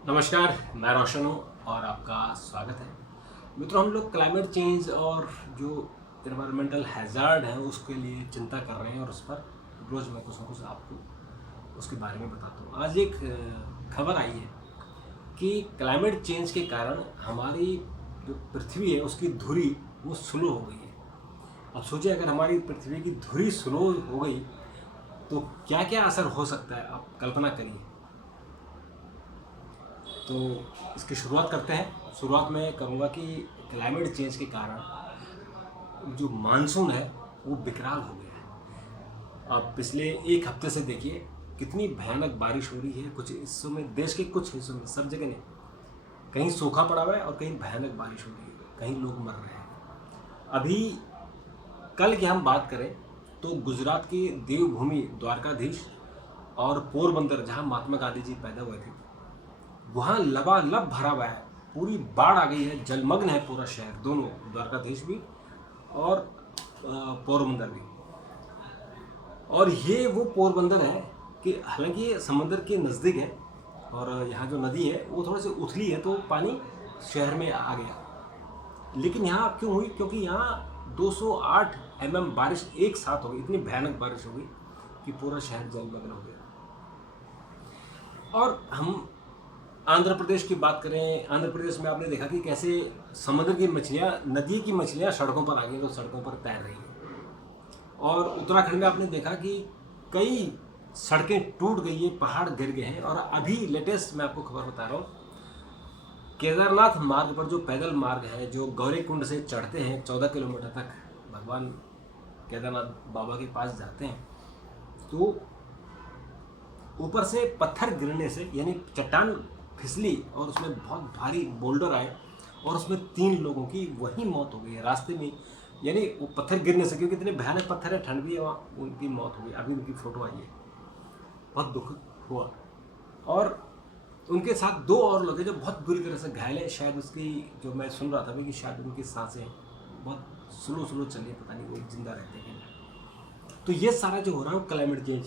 नमस्कार, मैं रोशन हूँ और आपका स्वागत है। मित्रों, हम लोग क्लाइमेट चेंज और जो इन्वायरमेंटल हैज़ार्ड है उसके लिए चिंता कर रहे हैं और उस पर रोज़ मैं कुछ ना कुछ आपको उसके बारे में बताता हूँ। आज एक खबर आई है कि क्लाइमेट चेंज के कारण हमारी जो पृथ्वी है उसकी धुरी वो स्लो हो गई है। अब सोचिए, अगर हमारी पृथ्वी की धुरी स्लो हो गई तो क्या क्या असर हो सकता है, आप कल्पना करिए। तो इसकी शुरुआत करते हैं। शुरुआत में करूँगा कि क्लाइमेट चेंज के कारण जो मानसून है वो विकराल हो गया है। आप पिछले एक हफ्ते से देखिए कितनी भयानक बारिश हो रही है। कुछ हिस्सों में, देश के कुछ हिस्सों में, सब जगह नहीं, कहीं सूखा पड़ा हुआ है और कहीं भयानक बारिश हो रही है, कहीं लोग मर रहे हैं। अभी कल की हम बात करें तो गुजरात की देवभूमि द्वारकाधीश और पोरबंदर, जहाँ महात्मा गांधी जी पैदा हुए थे, वहाँ लबालब भरा हुआ है। पूरी बाढ़ आ गई है, जलमग्न है पूरा शहर, दोनों, द्वारकाधीश भी और पोरबंदर भी। और ये वो पोरबंदर है कि हालांकि ये समंदर के नज़दीक है और यहाँ जो नदी है वो थोड़ी सी उथली है तो पानी शहर में आ गया। लेकिन यहाँ क्यों हुई? क्योंकि यहाँ 208 बारिश एक साथ हो गई। इतनी भयानक बारिश हो गई कि पूरा शहर जलमग्न हो गया। और हम आंध्र प्रदेश की बात करें, आंध्र प्रदेश में आपने देखा कि कैसे समुद्र की मछलियाँ, नदी की मछलियाँ सड़कों पर आ गई, तो सड़कों पर तैर रही हैं। और उत्तराखंड में आपने देखा कि कई सड़कें टूट गई हैं, पहाड़ गिर गए हैं। और अभी लेटेस्ट मैं आपको खबर बता रहा हूँ, केदारनाथ मार्ग पर जो पैदल मार्ग है, जो गौरीकुंड से चढ़ते हैं 14 किलोमीटर तक भगवान केदारनाथ बाबा के पास जाते हैं, तो ऊपर से पत्थर गिरने से, यानी चट्टान फिसली और उसमें बहुत भारी बोल्डर आए और उसमें 3 लोगों की वही मौत हो गई है रास्ते में। यानी वो पत्थर गिरने से, क्योंकि इतने भयानक पत्थर है, ठंड भी है वहाँ, उनकी मौत हो गई। अभी उनकी फ़ोटो आई है, बहुत दुख हुआ। और उनके साथ 2 और लोग हैं जो बहुत बुरी तरह से घायल है। शायद उसकी, जो मैं सुन रहा था भी, कि शायद उनकी सांसें बहुत स्लो स्लो चल रही है, पता नहीं वो जिंदा रहते हैं क्या। तो ये सारा जो हो रहा है वो क्लाइमेट चेंज।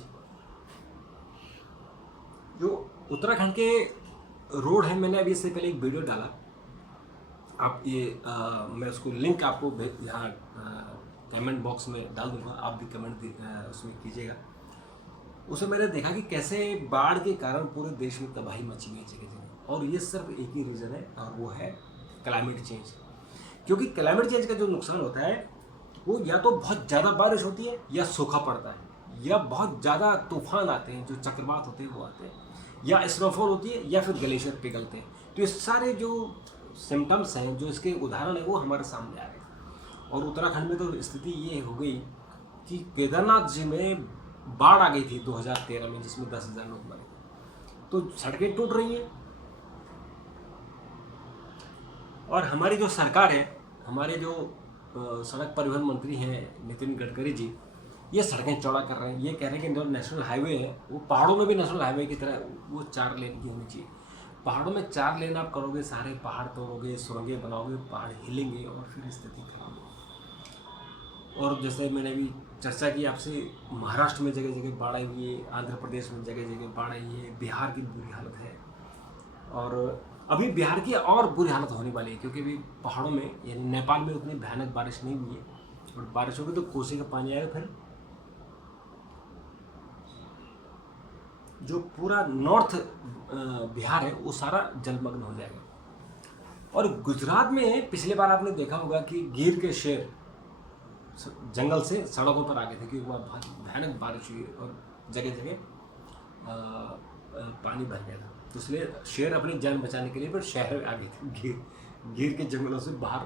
जो उत्तराखंड के रोड है, मैंने अभी इससे पहले एक वीडियो डाला, आप ये मैं उसको लिंक आपको यहाँ कमेंट बॉक्स में डाल दूँगा, आप भी कमेंट उसमें कीजिएगा। उसमें मैंने देखा कि कैसे बाढ़ के कारण पूरे देश में तबाही मची हुई है जगह जगह, और ये सिर्फ एक ही रीज़न है और वो है क्लाइमेट चेंज। क्योंकि क्लाइमेट चेंज का जो नुकसान होता है वो या तो बहुत ज़्यादा बारिश होती है, या सूखा पड़ता है, या बहुत ज़्यादा तूफान आते हैं, जो चक्रवात होते हैं वो आते हैं, या स्नोफॉल होती है, या फिर ग्लेशियर पिघलते हैं। तो ये सारे जो सिम्टम्स हैं, जो इसके उदाहरण हैं, वो हमारे सामने आ रहे हैं। और उत्तराखंड में तो स्थिति ये हो गई कि केदारनाथ जी में बाढ़ आ गई थी 2013 में, जिसमें 10,000 लोग मरे थे। तो सड़कें टूट रही हैं। और हमारी जो सरकार है, हमारे जो सड़क परिवहन मंत्री हैं नितिन गडकरी जी, ये सड़कें चौड़ा कर रहे हैं। ये कह रहे हैं कि जो नेशनल हाईवे है वो पहाड़ों में भी नेशनल हाईवे की तरह वो 4 लेन की होनी चाहिए। पहाड़ों में 4 लेन आप करोगे, सारे पहाड़ तोड़ोगे, सुरंगें बनाओगे, पहाड़ हिलेंगे और फिर स्थिति खराब होगी। और जैसे मैंने अभी चर्चा की आपसे, महाराष्ट्र में जगह जगह बाढ़ आई हुई है, आंध्र प्रदेश में जगह जगह बाढ़ आई है, बिहार की बुरी हालत है। और अभी बिहार की और बुरी हालत होने वाली है, क्योंकि अभी पहाड़ों में, यानी नेपाल में उतनी भयानक बारिश नहीं हुई है। और बारिश होगी तो कोसी का पानी आएगा, फिर जो पूरा नॉर्थ बिहार है वो सारा जलमग्न हो जाएगा। और गुजरात में पिछले बार आपने देखा होगा कि गिर के शेर जंगल से सड़कों पर आ गए थे, क्योंकि वहाँ बहुत भयानक बारिश हुई और जगह जगह पानी भर गया था। तो इसलिए शेर अपनी जान बचाने के लिए फिर शहर में आ गए थे, गिर के जंगलों से बाहर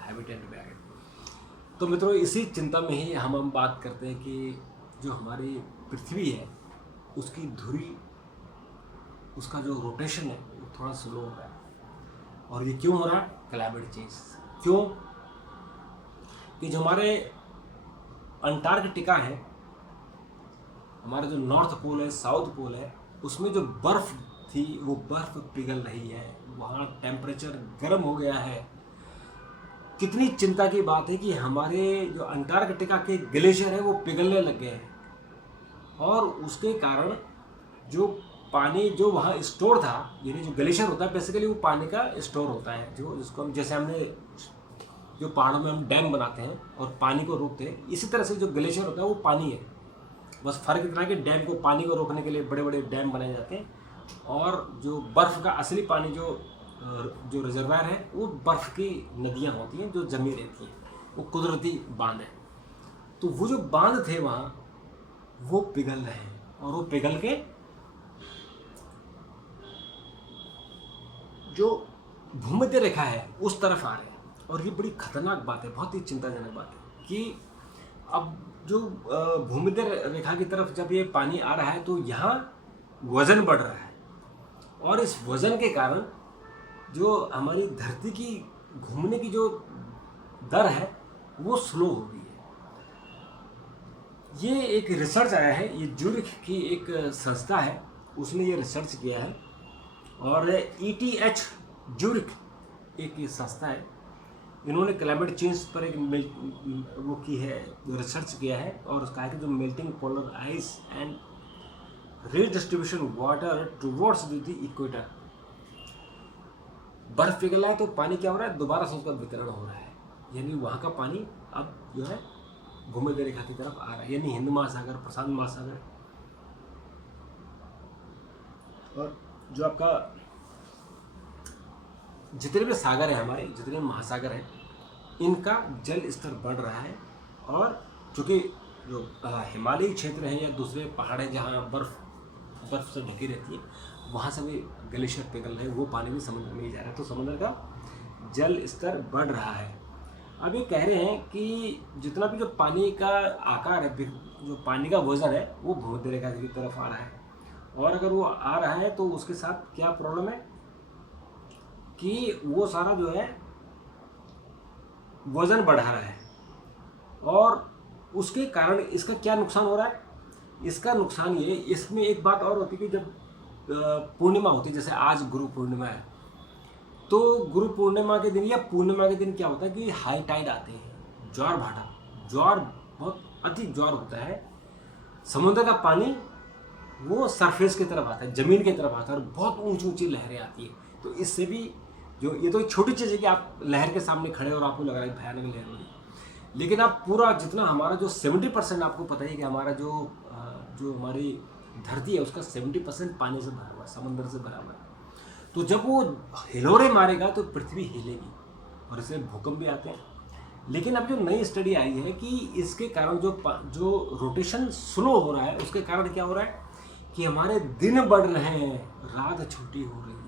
हैबिटेट में आ गए। तो मित्रों, इसी चिंता में ही हम बात करते हैं कि जो हमारी पृथ्वी है उसकी धुरी, उसका जो रोटेशन है वो थोड़ा स्लो हो रहा है। और ये क्यों हो रहा है? Climate change. क्यों? कि जो हमारे अंटार्कटिका है, हमारा जो नॉर्थ पोल है, साउथ पोल है, उसमें जो बर्फ़ थी वो बर्फ़ पिघल रही है, वहाँ टेम्परेचर गर्म हो गया है। कितनी चिंता की बात है कि हमारे जो अंटार्कटिका के ग्लेशियर है वो पिघलने लग गए हैं। और उसके कारण जो पानी जो वहाँ स्टोर था, यानी जो ग्लेशियर होता है बेसिकली वो पानी का स्टोर होता है, जो जिसको हम जैसे हमने जो पहाड़ों में हम डैम बनाते हैं और पानी को रोकते हैं, इसी तरह से जो ग्लेशियर होता है वो पानी है। बस फ़र्क इतना है कि डैम को, पानी को रोकने के लिए बड़े बड़े डैम बनाए जाते हैं, और जो बर्फ़ का असली पानी जो रिजर्वायर है वो बर्फ़ की नदियाँ होती हैं जो जमी रहती हैं, वो कुदरती बांध है। तो वो जो बांध थे वहाँ वो पिघल रहे हैं, और वो पिघल के जो भूमध्य रेखा है उस तरफ आ रहे हैं। और ये बड़ी खतरनाक बात है, बहुत ही चिंताजनक बात है कि अब जो भूमध्य रेखा की तरफ जब ये पानी आ रहा है तो यहाँ वजन बढ़ रहा है, और इस वजन के कारण जो हमारी धरती की घूमने की जो दर है वो स्लो हो गई है। ये एक रिसर्च आया है, ये ज्यूरिख की एक संस्था है, उसने ये रिसर्च किया है, और ETH ज्यूरिख एक संस्था है, इन्होंने क्लाइमेट चेंज पर एक वो की है, रिसर्च किया है, और कहा है कि जो melting polar ice and redistribution water towards the equator, बर्फ पिघला है तो पानी क्या हो रहा है, दोबारा से उसका वितरण हो रहा है, यानी वहाँ का पानी अब जो है भूमध्य रेखा की तरफ आ रहा है, यानी हिंद महासागर, प्रशांत महासागर, और जो आपका जितने भी सागर है, हमारे जितने महासागर हैं, इनका जल स्तर बढ़ रहा है। और चूँकि जो हिमालयी क्षेत्र हैं या दूसरे पहाड़ हैं जहाँ बर्फ़ से ढकी रहती है, वहाँ से भी ग्लेशियर पिघल रहे हैं, वो पानी भी समुद्र में ही जा रहा है, तो समुद्र का जल स्तर बढ़ रहा है। अब ये कह रहे हैं कि जितना भी जो पानी का आकार है, जो पानी का वजन है, वो भूमध्य रेखा की तरफ आ रहा है, और अगर वो आ रहा है तो उसके साथ क्या प्रॉब्लम है कि वो सारा जो है वजन बढ़ा रहा है, और उसके कारण इसका क्या नुकसान हो रहा है, इसका नुकसान ये, इसमें एक बात और होती है कि जब पूर्णिमा होती है, जैसे आज गुरु पूर्णिमा है, तो गुरु पूर्णिमा के दिन या पूर्णिमा के दिन क्या होता है कि हाई टाइड आते हैं, ज्वार भाटा, ज्वार बहुत अधिक ज्वार होता है, समुद्र का पानी वो सरफेस की तरफ आता है, ज़मीन की तरफ आता है, और बहुत ऊंची ऊंची लहरें आती है। तो इससे भी जो, ये तो एक छोटी चीज़ है कि आप लहर के सामने खड़े और आपको लग रहा है भयानक लहर हो रही है, लेकिन आप पूरा जितना हमारा जो 70%, आपको पता ही कि हमारा जो हमारी धरती है उसका 70% पानी से भरा हुआ है, समंदर से भरा हुआ है। तो जब वो हिलोरे मारेगा तो पृथ्वी हिलेगी, और इससे भूकंप भी आते हैं। लेकिन अब जो नई स्टडी आई है कि इसके कारण जो रोटेशन स्लो हो रहा है, उसके कारण क्या हो रहा है कि हमारे दिन बढ़ रहे हैं, रात छोटी हो रही है,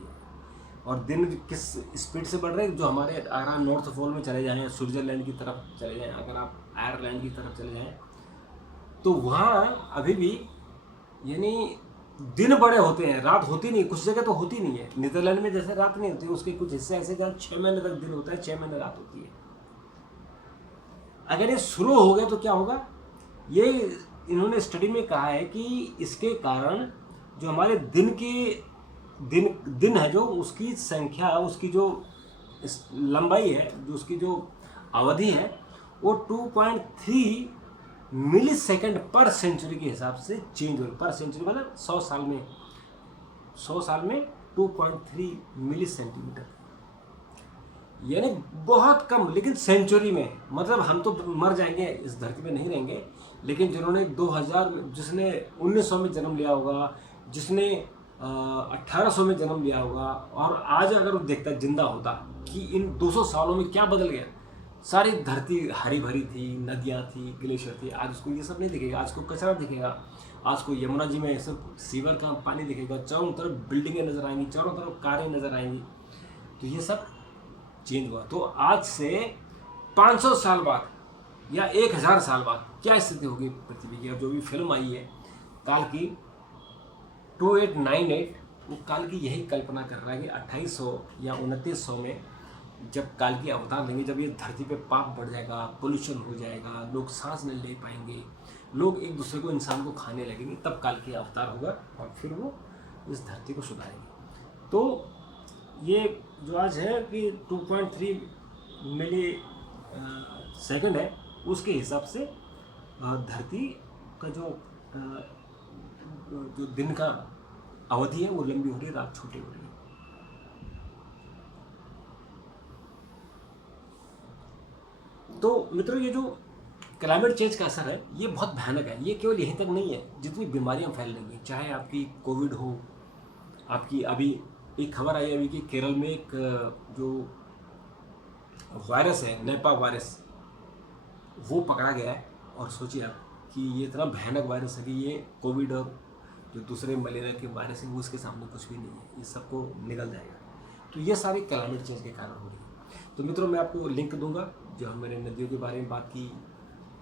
और दिन किस स्पीड से बढ़ रहे हैं, जो हमारे, अगर आप नॉर्थ पोल में चले जाएँ, स्विट्जरलैंड की तरफ चले जाएँ, अगर आप आयरलैंड की तरफ चले जाएँ, तो वहाँ अभी भी यानी दिन बड़े होते हैं, रात होती नहीं, कुछ जगह तो होती नहीं है। नीदरलैंड में जैसे रात नहीं होती, उसके कुछ हिस्से ऐसे जहाँ 6 महीने तक दिन होता है, 6 महीने रात होती है। अगर ये शुरू हो गया तो क्या होगा, ये इन्होंने स्टडी में कहा है कि इसके कारण जो हमारे दिन है, जो उसकी संख्या, उसकी जो लंबाई है, जो उसकी जो अवधि है, वो 2.3 मिली सेकेंड पर सेंचुरी के हिसाब से चेंज हो रही। पर सेंचुरी मतलब 100 साल में 2.3 मिली सेंटीमीटर, यानी बहुत कम, लेकिन सेंचुरी में, मतलब हम तो मर जाएंगे, इस धरती में नहीं रहेंगे, लेकिन जिन्होंने 2000 जिसने 1900 में जन्म लिया होगा, जिसने 1800 में जन्म लिया होगा, और आज अगर वो देखता, जिंदा होता कि इन 200 सालों में क्या बदल गया, सारी धरती हरी भरी थी, नदियाँ थी, ग्लेशियर थी, आज उसको ये सब नहीं दिखेगा, आज को कचरा दिखेगा, आज को यमुना जी में सब सीवर का पानी दिखेगा, चारों तरफ बिल्डिंगें नज़र आएंगी, चारों तरफ कारें नज़र आएंगी। तो ये सब चेंज हुआ। तो आज से 500 साल बाद या 1000 साल बाद क्या स्थिति होगी पृथ्वी की। अब जो भी फिल्म आई है काल की 2898, वो काल की यही कल्पना कर रहा है कि 2800 या 2900 में जब काल की अवतार लेंगे, जब ये धरती पे पाप बढ़ जाएगा, पोल्यूशन हो जाएगा, लोग सांस नहीं ले पाएंगे, लोग एक दूसरे को, इंसान को खाने लगेंगे, तब काल की अवतार होगा और फिर वो इस धरती को सुधारेंगे। तो ये जो आज है कि 2.3 मिली सेकंड है, उसके हिसाब से धरती का जो दिन का अवधि है वो लंबी हो रही है, रात छोटी हो रही है। तो मित्रों, ये जो क्लाइमेट चेंज का असर है ये बहुत भयानक है। ये केवल यहीं तक नहीं है, जितनी बीमारियां फैल रही हैं, चाहे आपकी कोविड हो, आपकी अभी एक खबर आई अभी कि केरल में एक जो वायरस है, नेपा वायरस, वो पकड़ा गया है। और सोचिए आप कि ये इतना भयानक वायरस है कि ये कोविड और जो दूसरे मलेरिया के वायरस है वो उसके सामने कुछ भी नहीं है, ये सबको निगल जाएगा। तो ये सारी क्लाइमेट चेंज के कारण हो रही है। तो मित्रों, मैं आपको लिंक दूंगा जो हम मैंने नदियों के बारे में बात की,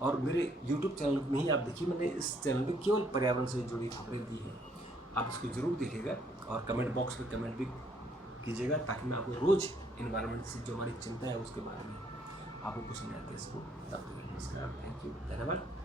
और मेरे यूट्यूब चैनल में ही आप देखिए, मैंने इस चैनल में केवल पर्यावरण से जुड़ी खबरें दी हैं। आप इसको ज़रूर देखिएगा और कमेंट बॉक्स में कमेंट भी कीजिएगा, ताकि मैं आपको रोज़ इन्वायरमेंट से जो हमारी चिंता है उसके बारे में आपको कुछ नया दे सकूँ। तब तक नमस्कार, थैंक यू, धन्यवाद।